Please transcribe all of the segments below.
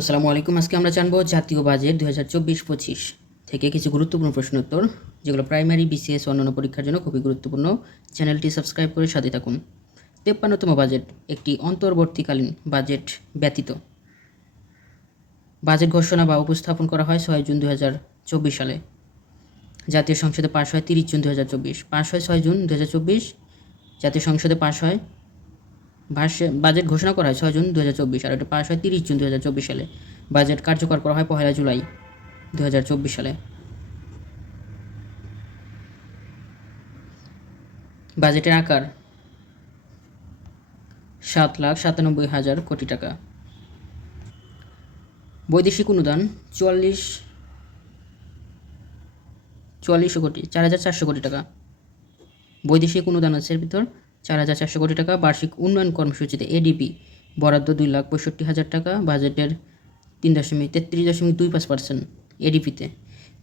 আসসালামু আলাইকুম। আজকে আমরা জানবো জাতীয় বাজেট 2024-25 থেকে কিছু গুরুত্বপূর্ণ প্রশ্ন উত্তর, যেগুলো প্রাইমারি, বিসিএস অন্যান্য পরীক্ষার জন্য খুবই গুরুত্বপূর্ণ। চ্যানেলটি সাবস্ক্রাইব করে সাথে থাকুন। 53তম বাজেট একটি অন্তর্বর্তীকালীন বাজেট ব্যতীত বাজেট ঘোষণা বা উপস্থাপন করা হয় 6 জুন 2024 সালে। জাতীয় সংসদে পাশ হয় 30 জুন 2024, পাশ হয় 6 জুন 2024। জাতীয় সংসদে পাশ হয় বাজেট ঘোষণা করা হয় 6 জুন 2024, আর এটা পাশ হয় 30 জুন 2024 সালে। বাজেট কার্যকর করা হয় 1 জুলাই 2024 সালে। বাজেটের আকার 7,97,000 কোটি টাকা। বৈদেশিক অনুদান 4400 কোটি 4,400 কোটি টাকা। বৈদেশিক অনুদান আছে এর ভিতর 4,400 কোটি টাকা। বার্ষিক উন্নয়ন কর্মসূচিতে এডিপি বরাদ্দ 2,65,000 টাকা। বাজেটের 33.25% এডিপিতে।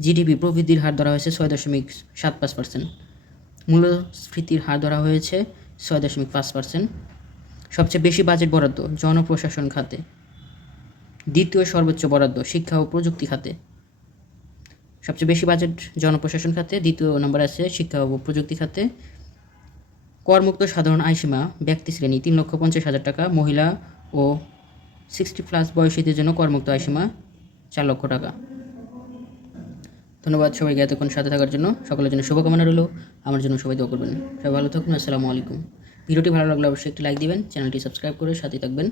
জিডিপি প্রবৃদ্ধির হার ধরা হয়েছে 6.75%। মূল্যস্ফীতির হার ধরা হয়েছে 6.5%। সবচেয়ে বেশি বাজেট বরাদ্দ জনপ্রশাসন খাতে। দ্বিতীয় সর্বোচ্চ বরাদ্দ শিক্ষা ও প্রযুক্তি খাতে। সবচেয়ে বেশি বাজেট জনপ্রশাসন খাতে, দ্বিতীয় নম্বর আছে শিক্ষা ও প্রযুক্তি খাতে। করমুক্ত সাধারণ আয়সীমা ব্যক্তি শ্রেণী 3,50,000 টাকা। মহিলা ও 60+ বয়সীদের জন্য করমুক্ত আয়সীমা 4 লক্ষ টাকা। ধন্যবাদ সবাইকে এতক্ষণ সাথে থাকার জন্য। সকলের জন্য শুভকামনা রইল। আমার জন্য সবাই দোয়া করবেন। সবাই ভালো থাকুন। আসসালামু আলাইকুম। ভিডিওটি ভালো লাগলে অবশ্যই একটি লাইক দিবেন, চ্যানেলটি সাবস্ক্রাইব করে সাথে থাকবেন।